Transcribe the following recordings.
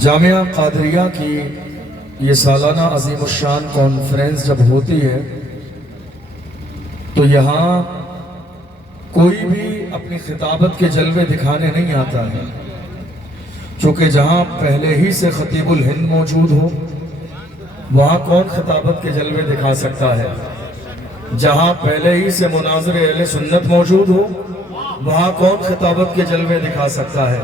جامعہ قادریہ کی یہ سالانہ عظیم الشان کانفرنس جب ہوتی ہے تو یہاں کوئی بھی اپنی خطابت کے جلوے دکھانے نہیں آتا ہے، چونکہ جہاں پہلے ہی سے خطیب الہند موجود ہو وہاں کون خطابت کے جلوے دکھا سکتا ہے؟ جہاں پہلے ہی سے مناظر اہل سنت موجود ہو وہاں کون خطابت کے جلوے دکھا سکتا ہے؟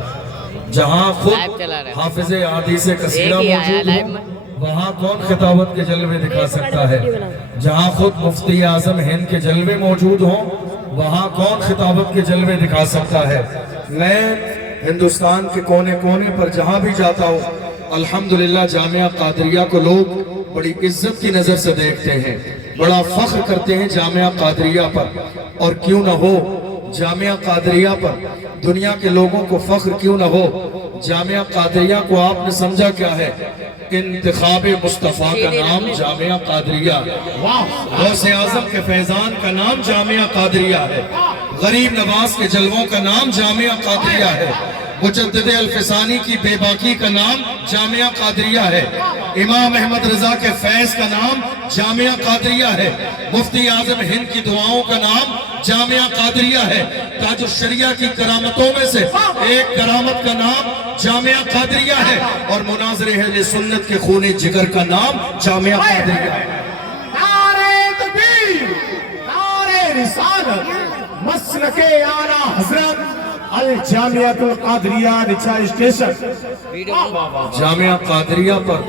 جہاں خود حافظ احادیث کثیرہ موجود ہو وہاں کون خطابت کے جلوے دکھا سکتا ہے؟ جہاں خود مفتی اعظم ہند کے جلوے موجود ہوں وہاں کون خطابت کے جلوے دکھا سکتا ہے؟ میں ہندوستان کے کونے کونے پر جہاں بھی جاتا ہوں الحمدللہ جامعہ قادریہ کو لوگ بڑی عزت کی نظر سے دیکھتے ہیں، بڑا فخر کرتے ہیں جامعہ قادریہ پر، اور کیوں نہ ہو جامعہ قادریہ پر دنیا کے لوگوں کو فخر کیوں نہ ہو؟ جامعہ قادریہ کو آپ نے سمجھا کیا ہے؟ انتخاب مصطفیٰ کا نام جامعہ قادریہ ہے، غوث اعظم کے فیضان کا نام جامعہ قادریہ ہے، غریب نواز کے جلووں کا نام جامعہ قادریہ ہے، مجدد الفسانی کی بے باکی کا نام جامعہ قادریہ ہے، امام احمد رضا کے فیض کا نام جامعہ قادریہ ہے، مفتی اعظم ہند کی دعاؤں کا نام جامعہ قادریہ ہے، تاج الشریعہ کی کرامتوں میں سے ایک کرامت کا نام جامعہ قادریہ ہے، اور مناظر اہل سنت کے خون جگر کا نام جامعہ قادریہ ہے۔ نعرہ تکبیر، نعرہ رسالت، مسلک اعلیٰ حضرت الجامعہ القادریہ رچا اسٹیشن۔ جامعہ قادریہ پر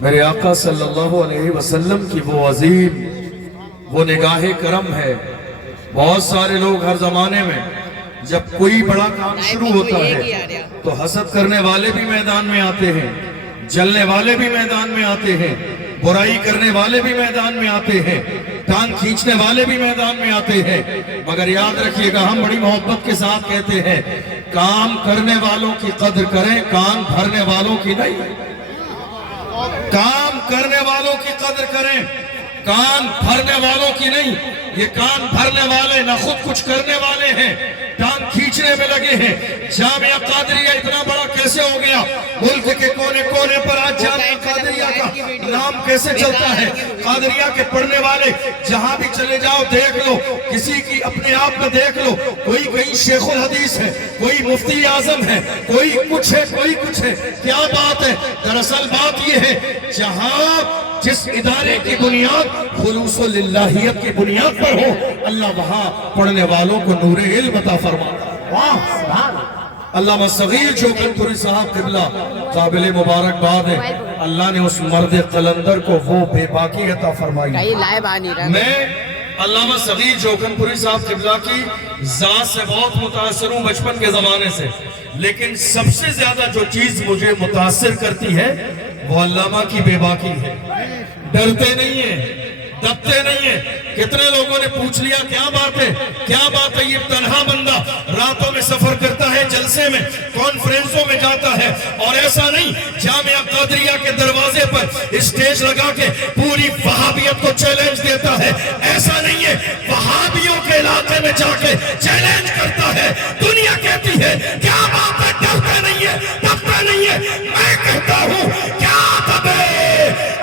میرے آقا صلی اللہ علیہ وسلم کی وہ عظیم وہ نگاہ کرم ہے۔ بہت سارے لوگ ہر زمانے میں جب کوئی بڑا کام شروع ہوتا ہے تو حسد کرنے والے بھی میدان میں آتے ہیں، جلنے والے بھی میدان میں آتے ہیں، برائی کرنے والے بھی میدان میں آتے ہیں، ٹانگ کھینچنے والے بھی میدان میں آتے ہیں، مگر یاد رکھیے گا ہم بڑی محبت کے ساتھ کہتے ہیں کام کرنے والوں کی قدر کریں، کام بھرنے والوں کی نہیں۔ کام کرنے والوں کی قدر کریں، کان بھرنے والوں کی نہیں۔ یہ کان بھرنے والے نہ خود کچھ کرنے والے ہیں، ٹانگ کھینچنے میں لگے ہیں۔ جامعہ قادریہ اتنا بڑا کیسے ہو گیا؟ ملک کے کونے کونے پر آج جامعہ قادریہ کا نام کیسے چلتا ہے؟ قادریہ کے پڑھنے والے جہاں بھی چلے جاؤ دیکھ لو، کسی کی اپنے آپ میں دیکھ لو، کوئی کہیں شیخ الحدیث ہے، کوئی مفتی اعظم ہے، کوئی کچھ ہے، کوئی کچھ ہے۔ کیا بات ہے؟ دراصل بات یہ ہے جہاں جس ادارے کی بنیاد خلوص للہیت کی بنیاد پر ہو اللہ وہاں پڑھنے والوں کو نور علم عطا فرماتا ہے۔ علامہ صغیر چوکھنپوری صاحب قبلہ قابل مبارکباد ہے، اللہ نے اس مرد قلندر کو وہ بے باکی عطا فرمائی۔ میں علامہ صغیر چوکھنپوری صاحب قبلہ کی ذات سے بہت متاثر ہوں بچپن کے زمانے سے، لیکن سب سے زیادہ جو چیز مجھے متاثر کرتی ہے وہ علامہ کی بے باکی ہے۔ ڈرتے نہیں ہیں، دبتے نہیں ہیں۔ کتنے لوگوں نے پوچھ لیا کیا بات ہے، کیا بات ہے؟ یہ تنہا بندہ راتوں میں سفر کرتا ہے، جلسے میں کانفرنسوں میں جاتا ہے، اور ایسا نہیں جامعہ قادریہ کے دروازے پر اسٹیج لگا کے پوری وہابیت کو چیلنج دیتا ہے، ایسا نہیں ہے۔ وہابیوں کے علاقے میں جا کے چیلنج کرتا ہے، دنیا کہتی ہے کیا بات ہے؟ ڈرتے نہیں ہے، دبتے نہیں ہے۔ میں کہتا ہوں کیا دبے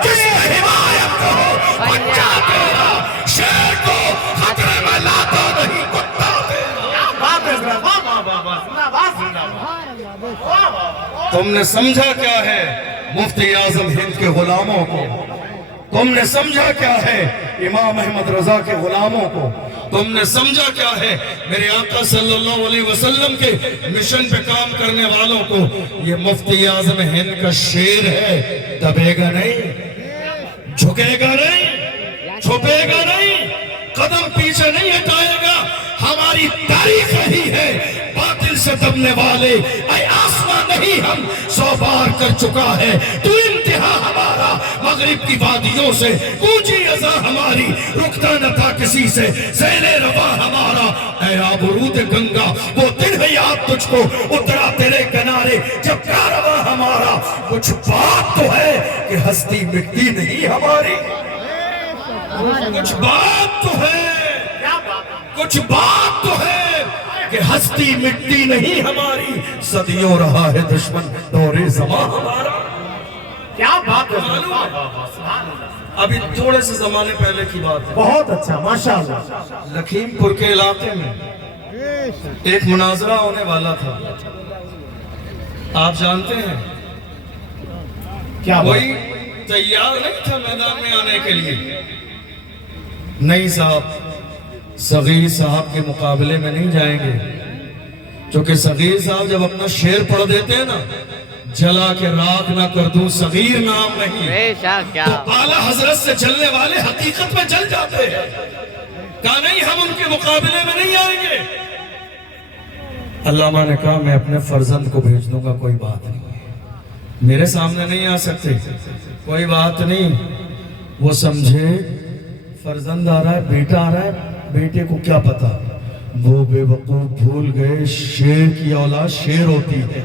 جس میں حمایت کرو، بچہ تیرا شیر کو خطرے میں لاتا نہیں، کتا تم نے سمجھا کیا ہے مفتی اعظم ہند کے غلاموں کو؟ تم نے سمجھا کیا ہے امام احمد رضا کے غلاموں کو؟ تم نے سمجھا کیا ہے میرے آقا صلی اللہ علیہ وسلم کے مشن پہ کام کرنے والوں کو؟ یہ مفتی اعظم ہند کا شیر ہے، دبے گا نہیں، جھکے گا نہیں، چھپے گا نہیں، قدم پیچھے نہیں ہٹائے گا۔ ہماری تاریخ یہی ہے، باطل سے دبنے والے اے آسمان نہیں ہم 100 بار کر چکا ہے تو انتہا ہمارا مغرب کی وادیوں سے کوچی ازاں ہماری رکتا نہ تھا کسی سے سیل روا ہمارا اے آبرود گنگا وہ دن ہے یاد تجھ کو اترا تیرے کنارے جب کارواں ہمارا کچھ بات تو ہے کہ ہستی مٹتی نہیں ہماری کچھ بات تو ہے کچھ بات تو ہے کہ ہستی مٹتی نہیں ہماری، صدیوں رہا ہے دشمن دور زمان ہمارا۔ کیا بات ہے، معلوم ہے؟ ابھی تھوڑے سے زمانے پہلے کی بات ہے، بہت اچھا، ماشاءاللہ۔ لکھیم پور کے علاقے میں ایک مناظرہ ہونے والا تھا، آپ جانتے ہیں کیا بات؟ کوئی تیار نہیں تھا میدان میں آنے کے لیے۔ نہیں صاحب، صغیر صاحب کے مقابلے میں نہیں جائیں گے، چونکہ صغیر صاحب جب اپنا شعر پڑھ دیتے ہیں نا، جلا کے راکھ نہ کر دوں صغیر نام نہیں، تو اعلیٰ حضرت سے جلنے والے حقیقت میں جل جاتے ہیں۔ کہا نہیں، ہم ان کے مقابلے میں نہیں آئیں گے۔ علامہ نے کہا میں اپنے فرزند کو بھیج دوں گا، کوئی بات نہیں، میرے سامنے نہیں آ سکتے، کوئی بات نہیں۔ وہ سمجھے فرزند آ رہا ہے، بیٹا آ رہا ہے، بیٹے کو کیا پتا، وہ بے وقوف بھول گئے شیر کی اولاد شیر ہوتی ہے،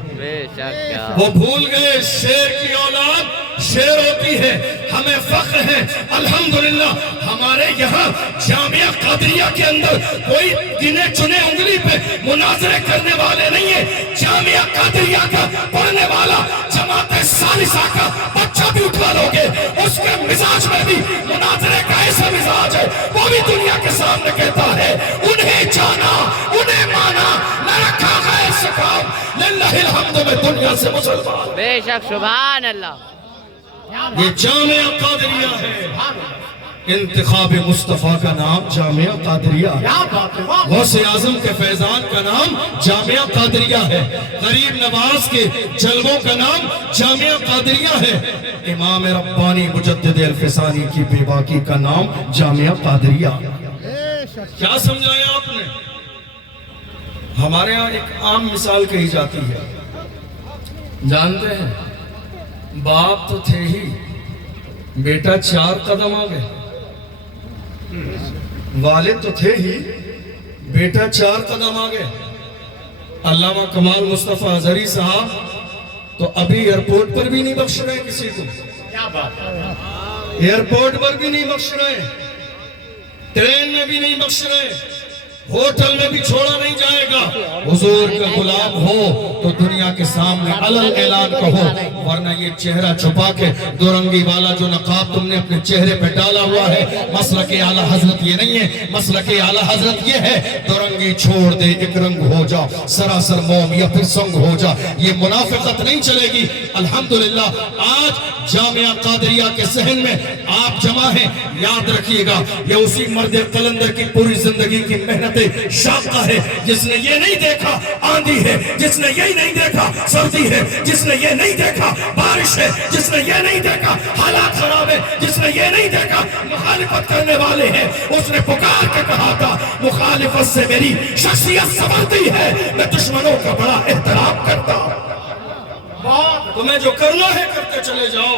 وہ بھول گئے شیر کی اولاد شیر ہوتی ہے۔ ہمیں فخر ہے الحمدللہ، ہمارے یہاں جامعہ قادریہ کے اندر کوئی گنے چنے انگلی پہ مناظرے کرنے والے نہیں ہیں۔ جامعہ قادریہ کا پڑھنے والا جماعت ثالثہ کا بچہ بھی اٹھا لو گے، اس کے مزاج میں بھی مناظرے کا ایسا مزاج ہے، وہ بھی دنیا کے سامنے کہتا ہے انہیں جانا انہیں مانا نہ رکھا غیر سے کام، للہ الحمد میں دنیا سے مسلمان۔ بے شک، سبحان اللہ۔ یہ جامعہ قادریہ ہے، انتخاب مصطفیٰ کا نام جامعہ قادریہ، کیا بات ہے، واہ! غوث اعظم کے فیضان کا نام جامعہ قادریہ ہے، غریب نواز کے جلووں کا نام جامعہ قادریہ ہے، امام ربانی مجدد الفسانی کی بے باکی کا نام جامعہ قادریہ۔ کیا سمجھایا آپ نے؟ ہمارے ہاں ایک عام مثال کہی جاتی ہے، جانتے ہیں باپ تو تھے ہی، بیٹا 4 قدم آگے، والد تو تھے ہی، بیٹا 4 قدم آگے۔ علامہ کمال مصطفیٰ اظہری صاحب تو ابھی ایئرپورٹ پر بھی نہیں بخش رہے کسی کو، کیا بات ہے، ایئرپورٹ پر بھی نہیں بخش رہے، ٹرین میں بھی نہیں بخش رہے، ہوٹل میں بھی چھوڑا نہیں جائے گا۔ حضور کا غلام ہو تو دنیا کے سامنے علل اعلان کہو، ورنہ یہ چہرہ چھپا کے دو رنگی والا جو نقاب تم نے اپنے چہرے پہ ڈالا ہوا ہے، مسلک اعلیٰ حضرت یہ نہیں ہے، مسلک اعلیٰ حضرت یہ ہے دو رنگی چھوڑ دے ایک رنگ ہو جا، سراسر موم یا پھر سنگ ہو جا، یہ منافقت نہیں چلے گی۔ الحمدللہ آج جامعہ قادریہ کے صحن میں آپ جمع ہیں، یاد رکھیے گا یہ اسی مرد قلندر کی پوری زندگی کی محنت شاقہ ہے، جس نے یہ نہیں دیکھا آندھی ہے، جس نے یہ نہیں دیکھا سردی ہے، جس نے یہ نہیں دیکھا بارش ہے، جس نے یہ نہیں دیکھا حالات خراب ہے، جس نے یہ نہیں دیکھا مخالفت کرنے والے ہیں۔ اس نے پکار کے کہا تھا مخالفت سے میری شخصیت سنورتی ہے، میں دشمنوں کا بڑا احترام کرتا ہوں۔ تمہیں جو کرنا ہے کرتے چلے جاؤ،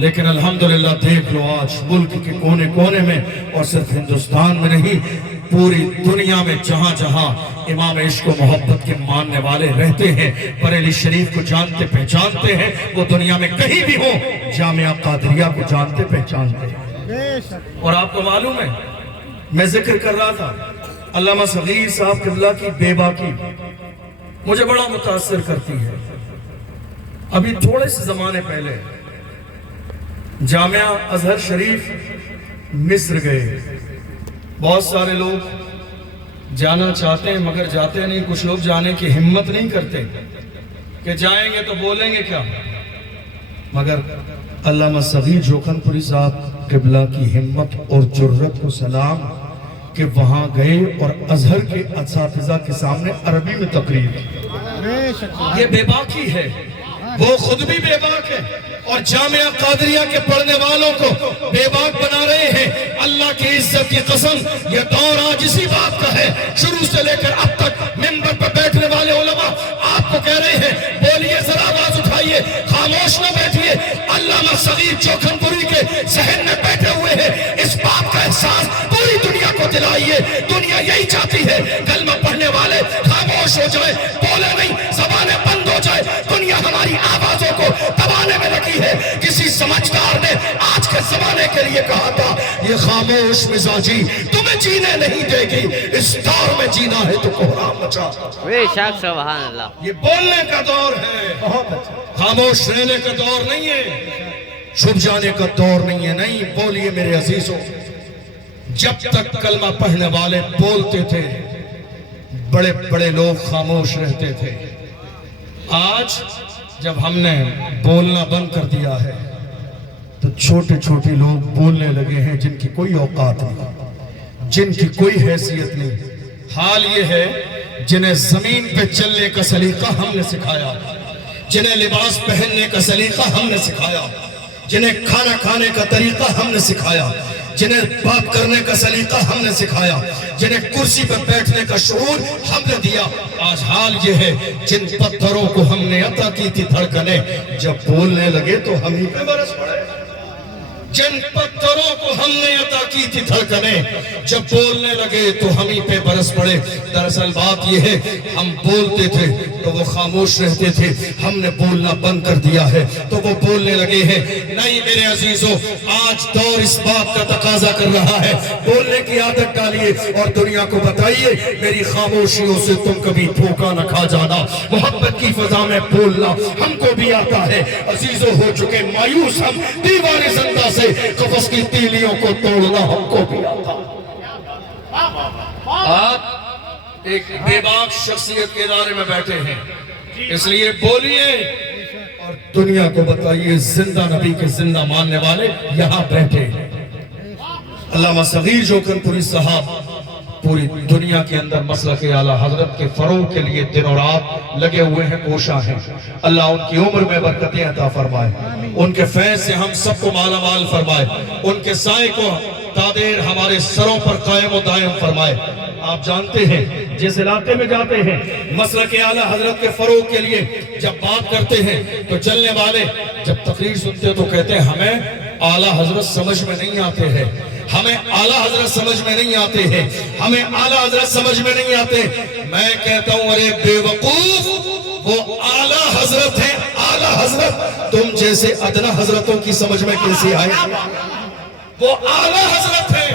لیکن الحمدللہ دیکھ لو آج ملک کے کونے کونے میں اور صرف ہندوستان میں نہیں پوری دنیا میں جہاں جہاں امام عشق و محبت کے ماننے والے رہتے ہیں، بریلی شریف کو جانتے پہچانتے ہیں، وہ دنیا میں کہیں بھی ہوں جامعہ قادریہ کو جانتے پہچانتے ہیں۔ اور آپ کو معلوم ہے میں ذکر کر رہا تھا علامہ صغیر صاحب قبلہ کی بے باکی مجھے بڑا متاثر کرتی ہے۔ ابھی تھوڑے سے زمانے پہلے جامعہ ازہر شریف مصر گئے، بہت سارے لوگ جانا چاہتے ہیں مگر جاتے نہیں، کچھ لوگ جانے کی ہمت نہیں کرتے کہ جائیں گے تو بولیں گے کیا، مگر علامہ صغیر جوکھن پوری صاحب قبلہ کی ہمت اور جرت کو سلام کہ وہاں گئے اور ازہر کے اساتذہ کے سامنے عربی میں تقریر۔ یہ بے باکی ہے، وہ خود بھی بے باک ہے اور جامعہ قادریہ کے پڑھنے والوں کو بے باک بنا رہے ہیں۔ اللہ کی عزت کی قسم یہ دور آج اسی بات کا ہے، شروع سے لے کر اب تک منبر پر بیٹھنے والے علماء آپ کو کہہ رہے ہیں بولیے، ذرا آواز اٹھائیے، خاموش نہ بیٹھیے۔ علامہ صغیر جوکھن پوری کے ذہن میں بیٹھے ہوئے ہیں، اس بات کا احساس پوری دنیا کو دلائیے۔ دنیا یہی چاہتی ہے کلمہ پڑھنے والے خاموش ہو جائے، بولے نہیں، زبانیں بند ہو جائے۔ دنیا ہماری آوازوں کو دبانے میں لگی ہے۔ کسی سمجھدار نے آج کے زمانے کے لیے کہا تھا یہ خاموش مزاجی تمہیں جینے نہیں دے گی، اس دور میں جینا ہے تو کوہرام مچا۔ بے شک سبحان اللہ۔ یہ بولنے کا دور ہے، بہت اچھا، خاموش رہنے کا دور نہیں ہے، چھپ جانے کا دور نہیں ہے۔ نہیں، بولیے میرے عزیزوں، جب تک کلمہ پڑھنے والے بولتے تھے بڑے بڑے لوگ خاموش رہتے تھے۔ آج جب ہم نے بولنا بند کر دیا ہے تو چھوٹے چھوٹے لوگ بولنے لگے ہیں جن کی کوئی اوقات نہیں، جن کی کوئی حیثیت نہیں۔ حال یہ ہے جنہیں زمین پہ چلنے کا سلیقہ ہم نے سکھایا، جنہیں لباس پہننے کا سلیقہ ہم نے سکھایا، جنہیں کھانا کھانے کا طریقہ ہم نے سکھایا، جنہیں بات کرنے کا سلیقہ ہم نے سکھایا، جنہیں کرسی پر بیٹھنے کا شعور ہم نے دیا۔ آج حال یہ ہے جن پتھروں کو ہم نے عطا کی تھی دھڑکنیں، جب بولنے لگے تو ہم ہی پہ برس پڑے۔ جن پتھروں کو ہم نے عطا کی تھی دھڑکنیں، جب بولنے لگے تو ہم ہی پہ برس پڑے۔ دراصل بات یہ ہے ہم بولتے تھے تو وہ خاموش رہتے تھے، ہم نے بولنا بند کر دیا ہے تو وہ بولنے لگے ہیں۔ نہیں میرے عزیزوں، آج دور اس بات کا تقاضا کر رہا ہے، بولنے کی عادت ڈالیے اور دنیا کو بتائیے میری خاموشیوں سے تم کبھی دھوکہ نہ کھا جانا۔ محبت کی فضا میں بولنا ہم کو بھی آتا ہے۔ عزیزوں، ہو چکے مایوس ہم دیوار زندہ سے، قفس کی تیلیوں کو توڑنا ہم کو بھی آتا ہے۔ آپ ایک بے باک شخصیت کے ادارے میں بیٹھے ہیں، اس لیے بولیے اور دنیا کو بتائیے زندہ نبی کے زندہ ماننے والے یہاں بیٹھے ہیں۔ علامہ صغیر جوکن پوری صاحب پوری دنیا کے اندر مسلک اعلیٰ حضرت کے فروغ کے لیے دن اور رات لگے ہوئے ہیں، کوشاں ہیں۔ اللہ ان کی عمر میں برکتیں عطا فرمائے، ان کے فیض سے ہم سب کو مالا مال فرمائے، ان کے سائے کو تادیر ہمارے سروں پر قائم و دائم فرمائے۔ آپ جانتے ہیں جس علاقے میں جاتے ہیں مسلک اعلیٰ حضرت کے فروغ کے لیے جب بات کرتے ہیں تو چلنے والے جب تقریر سنتے تو کہتے ہیں ہمیں اعلیٰ حضرت سمجھ میں نہیں آتے ہیں، ہمیں اعلیٰ حضرت سمجھ میں نہیں آتے ہیں، ہمیں اعلیٰ حضرت سمجھ میں نہیں آتے۔ میں کہتا ہوں ارے بے وقوف، وہ اعلیٰ حضرت ہیں، اعلیٰ حضرت تم جیسے ادنا حضرتوں کی سمجھ میں کیسے آئے؟ وہ اعلیٰ حضرت ہیں،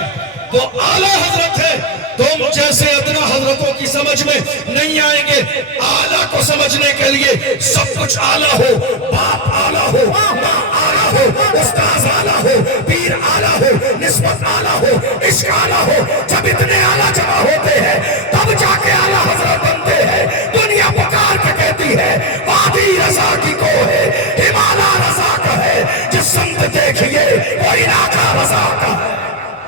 وہ اعلیٰ حضرت ہیں، تم جیسے ادنا حضرتوں کی سمجھ میں نہیں آئیں گے۔ اعلیٰ کو سمجھنے کے لیے سب کچھ اعلیٰ ہو، باپ اعلیٰ ہو، ماں اعلیٰ ہو، استاذ اعلیٰ ہو، پیر اعلیٰ ہو، نسبت اعلیٰ ہو، عشق اعلیٰ ہو۔ جب اتنے اعلیٰ جمع ہوتے ہیں تب جا کے اعلیٰ حضرت بنتے ہیں۔ دنیا پکار کے کہتی ہے وادی رضا کی کو ہے، ہمالا رضا کا ہے، جس سمت دیکھئے وہ علاقہ رضا کا ہے۔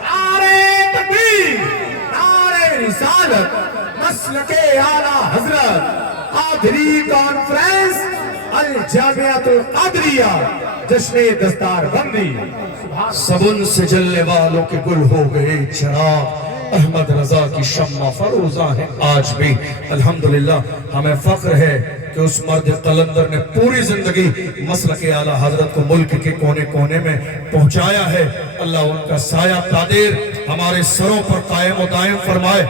نعرہ تکبیر، نعرہ رسالت، مسلک اعلیٰ حضرت، قادری کانفرنس، الجامعۃ القادریہ، جشن دستار بندی۔ سبن سے جلنے والوں کے گل ہو گئے چراغ، احمد رضا کی شمع فروزاں ہے آج بھی۔ الحمدللہ ہمیں فخر ہے کہ اس مرد قلندر نے پوری زندگی مسلک اعلیٰ حضرت کو ملک کے کونے کونے میں پہنچایا ہے۔ اللہ ان کا سایہ قادر ہمارے سروں پر قائم و دائم فرمائے۔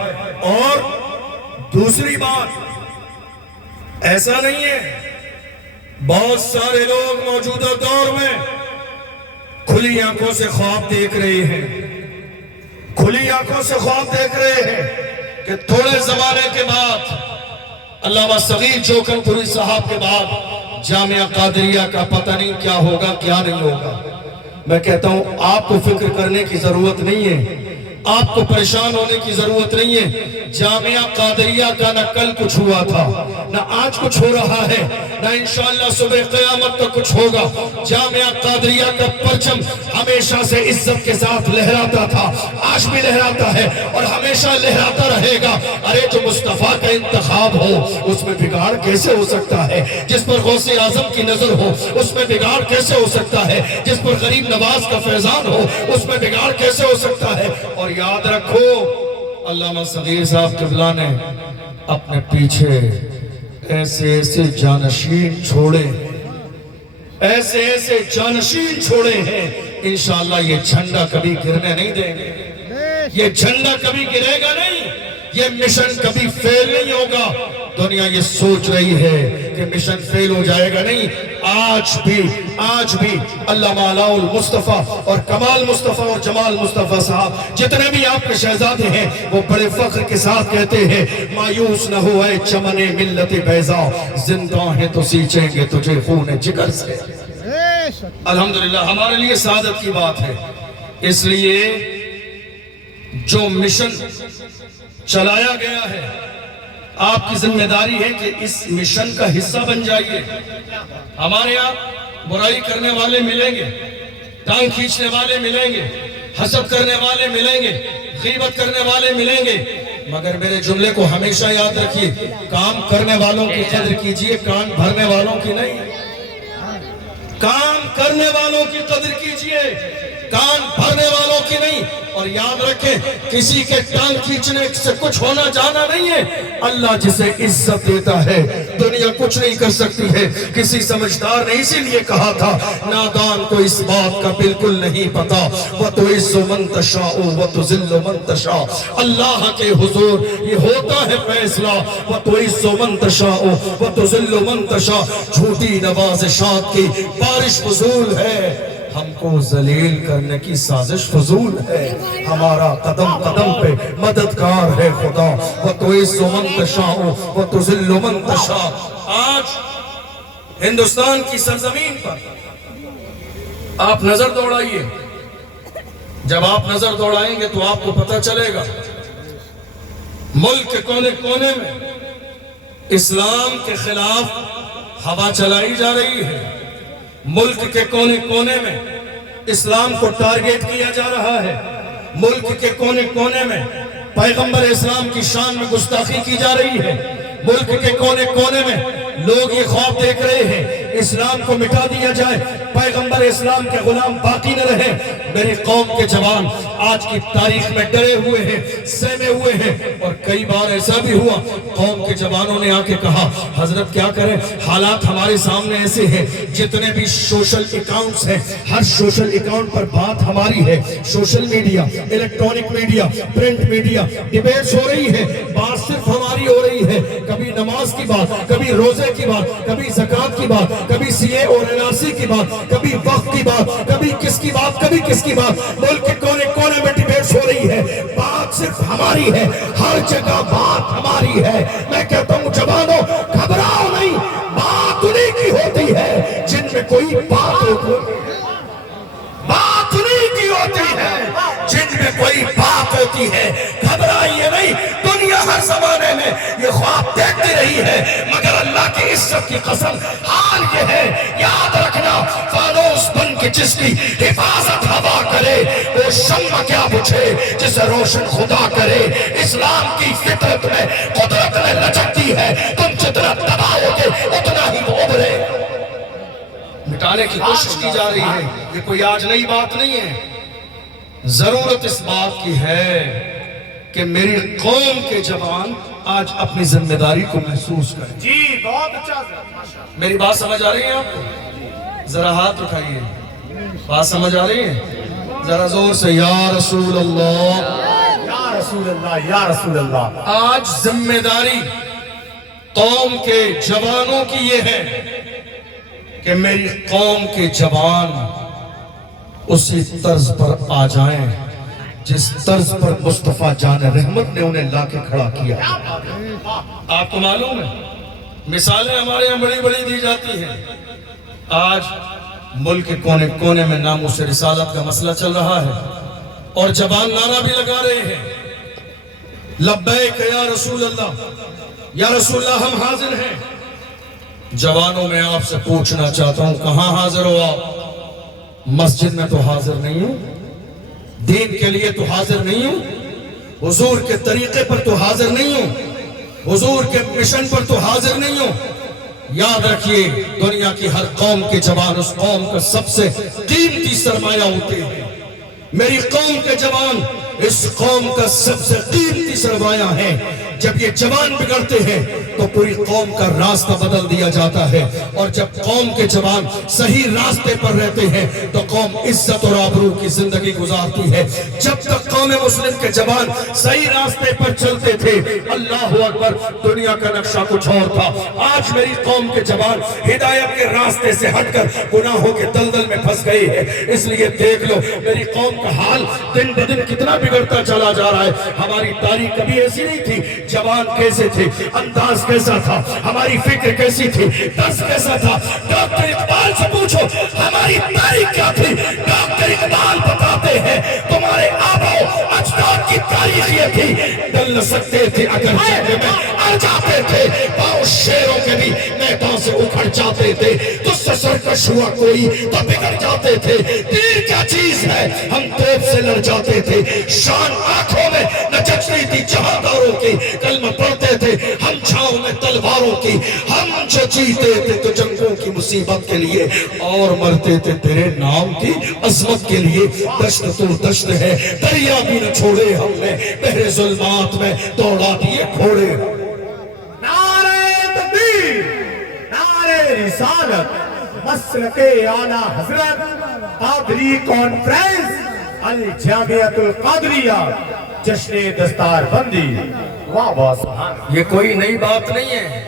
اور دوسری بات، ایسا نہیں ہے بہت سارے لوگ موجودہ دور میں کھلی آنکھوں سے خواب دیکھ رہے ہیں، کھلی آنکھوں سے خواب دیکھ رہے ہیں کہ تھوڑے زمانے کے بعد علامہ صغیر جوکن پوری صاحب کے بعد جامعہ قادریہ کا پتہ نہیں کیا ہوگا کیا نہیں ہوگا۔ میں کہتا ہوں آپ کو فکر کرنے کی ضرورت نہیں ہے، آپ کو پریشان ہونے کی ضرورت نہیں ہے۔ جامعہ قادریہ کا نہ کل کچھ ہوا تھا، نہ آج کچھ ہو رہا ہے، نہ انشاءاللہ صبح قیامت تک کچھ ہوگا۔ جامعہ قادریہ کا پرچم ہمیشہ سے عزت کے ساتھ لہراتا تھا، آج بھی لہراتا ہے اور ہمیشہ لہراتا رہے گا۔ ارے جو مصطفیٰ کا انتخاب ہو اس میں بگاڑ کیسے ہو سکتا ہے؟ جس پر غوث اعظم کی نظر ہو اس میں بگاڑ کیسے ہو سکتا ہے؟ جس پر غریب نواز کا فیضان ہو اس میں بگاڑ کیسے ہو سکتا ہے؟ اور یاد رکھو علامہ صغیر صاحب قبلہ نے اپنے پیچھے ایسے ایسے جانشین چھوڑے، ایسے ایسے جانشین چھوڑے ہیں، انشاءاللہ یہ جھنڈا کبھی گرنے نہیں دیں گے، یہ جھنڈا کبھی گرے گا نہیں، یہ مشن کبھی فیل نہیں ہوگا۔ دنیا یہ سوچ رہی ہے کہ مشن فیل ہو جائے گا، نہیں، آج بھی علامہ علاء المصطفیٰ اور کمال مصطفیٰ اور جمال مصطفیٰ صاحب جتنے بھی آپ کے شہزادے ہیں وہ بڑے فخر کے ساتھ کہتے ہیں مایوس نہ ہو اے چمن ملت بیضا، زندہ ہیں تو سینچیں گے تجھے خون جگر سے۔ الحمدللہ ہمارے لیے سعادت کی بات ہے، اس لیے جو مشن چلایا گیا ہے آپ کی ذمہ داری ہے کہ اس مشن کا حصہ بن جائیے۔ ہمارے یہاں برائی کرنے والے ملیں گے، ٹانگ کھینچنے والے ملیں گے، حسد کرنے والے ملیں گے، غیبت کرنے والے ملیں گے، مگر میرے جملے کو ہمیشہ یاد رکھیے، کام کرنے والوں کی قدر کیجئے، کان بھرنے والوں کی نہیں۔ کام کرنے والوں کی قدر کیجئے، کان بھرنے والوں کی نہیں۔ اور یاد رکھیں کسی کے ٹانگ کھینچنے سے کچھ ہونا جانا نہیں ہے، اللہ جسے عزت دیتا ہے دنیا کچھ نہیں کر سکتی ہے۔ کسی سمجھدار نے اسی لیے کہا تھا نادان کو اس بات کا بالکل نہیں پتا، وَتُعِزُّ مَن تَشَاءُ وَتُذِلُّ مَن تَشَاءُ، اللہ کے حضور یہ ہوتا ہے فیصلہ، وَتُعِزُّ مَن تَشَاءُ وَتُذِلُّ مَن تَشَاءُ، جھوٹی نوازشات کی بارش فضول ہے، ہم کو ذلیل کرنے کی سازش فضول ہے، ہمارا قدم قدم پہ مددگار ہے خدا، وَتُعِزُّ مَن تَشَاءُ وَتُذِلُّ مَن تَشَاءُ۔ آج ہندوستان کی سرزمین پر آپ نظر دوڑائیے، جب آپ نظر دوڑائیں گے تو آپ کو پتہ چلے گا ملک کے کونے کونے میں اسلام کے خلاف ہوا چلائی جا رہی ہے، ملک کے کونے کونے میں اسلام کو ٹارگیٹ کیا جا رہا ہے، ملک کے کونے کونے میں پیغمبر اسلام کی شان میں گستاخی کی جا رہی ہے، ملک کے کونے کونے میں لوگ یہ خواب دیکھ رہے ہیں اسلام کو مٹا دیا جائے، پیغمبر اسلام کے غلام باقی نہ رہے۔ میری قوم کے جوان آج کی تاریخ میں ڈرے ہوئے ہیں، سہمے ہوئے ہیں، اور کئی بار ایسا بھی ہوا قوم کے جوانوں نے آ کے کہا حضرت کیا کریں، حالات ہمارے سامنے ایسے ہیں، جتنے بھی سوشل اکاؤنٹس ہیں ہر سوشل اکاؤنٹ پر بات ہماری ہے، social media, electronic media, print media, debates ہو رہی ہے، بات صرف ہماری ہو رہی ہے، کبھی نماز کی بات، کبھی روزے کی بات، کبھی زکوٰۃ کی بات، کبھی سی اے اور این آر سی کی بات، کبھی وقت کی بات، کبھی کس کی بات، کبھی کس کی بات، ملک کے کونے کونے میں ڈیبیٹس ہو رہی ہے، بات صرف ہماری ہے، ہر جگہ بات ہماری ہے۔ میں کہتا ہوں جوانوں گھبراؤ نہیں، بات انہیں کی ہوتی ہے جن میں کوئی بات ہوتی ہے، بات انہیں کی ہوتی ہے جن میں کوئی بات ہوتی ہے، گھبرائیے نہیں۔ دنیا ہر زمانے میں یہ خواب دیکھتی رہی ہے، مگر اللہ کی عزت کی قسم حال یہ ہے، یاد رکھنا فانوس بن کے جس کی حفاظت ہوا کرے وہ شمع کیا بجھے جسے روشن خدا کرے۔ اسلام کی فطرت میں قدرت میں لچکتی ہے، تم جتنا دباؤ گے اتنا ہی وہ ابھرے۔ مٹانے کی کوشش کی جا رہی ہے، یہ کوئی آج نئی بات نہیں ہے، ضرورت اس بات کی ہے کہ میری قوم کے جوان آج اپنی ذمہ داری کو محسوس کریں۔ جی بہت اچھا، میری بات سمجھ آ رہی ہے آپ کو؟ ذرا ہاتھ اٹھائیے، بات سمجھ آ رہی ہے؟ ذرا زور سے یا رسول اللہ، یا رسول اللہ، یا رسول اللہ۔ آج ذمہ داری قوم کے جوانوں کی یہ ہے کہ میری قوم کے جوان اسی طرز پر آ جائیں جس طرز پر مصطفیٰ جان رحمت نے انہیں لا کے کھڑا کیا۔ آپ کو معلوم ہے مثالیں ہمارے یہاں بڑی بڑی دی جاتی ہیں، آج ملک کے کونے کونے میں ناموس رسالت کا مسئلہ چل رہا ہے اور جوان نعرہ بھی لگا رہے ہیں لبیک یا رسول اللہ، یا رسول اللہ ہم حاضر ہیں۔ جوانوں میں آپ سے پوچھنا چاہتا ہوں کہاں حاضر ہو آپ؟ مسجد میں تو حاضر نہیں ہوں، دین کے لیے تو حاضر نہیں ہوں، حضور کے طریقے پر تو حاضر نہیں ہوں، حضور کے مشن پر تو حاضر نہیں ہوں۔ یاد رکھیے دنیا کی ہر قوم کے جوان اس قوم کا سب سے قیمتی سرمایہ ہوتے ہیں، میری قوم کے جوان اس قوم کا سب سے قیمتی سرمایہ ہے۔ جب یہ جوان بگڑتے ہیں تو پوری قوم کا راستہ بدل دیا جاتا ہے، اور جب قوم کے جوان صحیح راستے پر رہتے ہیں تو قوم عزت اور آبرو کی زندگی گزارتی ہے۔ جب تک قوم مسلم کے جوان صحیح راستے پر چلتے تھے، اللہ اکبر، دنیا کا نقشہ کچھ اور تھا۔ آج میری قوم کے جوان ہدایت کے راستے سے ہٹ کر گناہوں کے دلدل میں پھنس گئی ہے۔ اس لیے دیکھ لو میری قوم کا حال دن بدن کتنا بگڑتا چلا جا رہا ہے۔ ہماری تاریخ کبھی ایسی نہیں تھی۔ جوان کیسے تھے، انداز کیسا تھا، ہماری فکر کیسی تھی، درس کیسا تھا۔ ڈاکٹر اقبال سے پوچھو ہماری تاریخ کیا تھی۔ ڈاکٹر اقبال بتاتے ہیں تمہارے آبا و اجداد کی تاریخ یہ تھی، ڈل نہ سکتے تھے اگر جنگ میں آ جاتے تھے، پاؤں شیروں کے بھی میدان سے اکھڑ جاتے تھے، تجھ سے سرکش ہوا کوئی تو بگڑ جاتے تھے۔ تیر کیا چیز ہے، ہم توپ سے لڑ جاتے تھے، شان آنکھوں میں نہ جچتی تھی جہانداروں کی، کلمہ پڑھتے تھے ہم چھاؤں میں تلواروں کی، ہم جو جیتے تھے تو جنگوں کی مصیبت کے لیے اور مرتے تھے تیرے نام کی عظمت کے لیے۔ دشت تو دشت ہے، دریا بھی نہ چھوڑے ہم نے، بحر ظلمات میں دوڑا دیے گھوڑے۔ نعرہ تکبیر، نعرہ رسالت، مسلک اعلیٰ حضرت قادری کانفرنس الجامعۃ القادریہ، جشن دستار بندی۔ واہ واہ سبحان۔ یہ کوئی نئی بات نہیں ہے،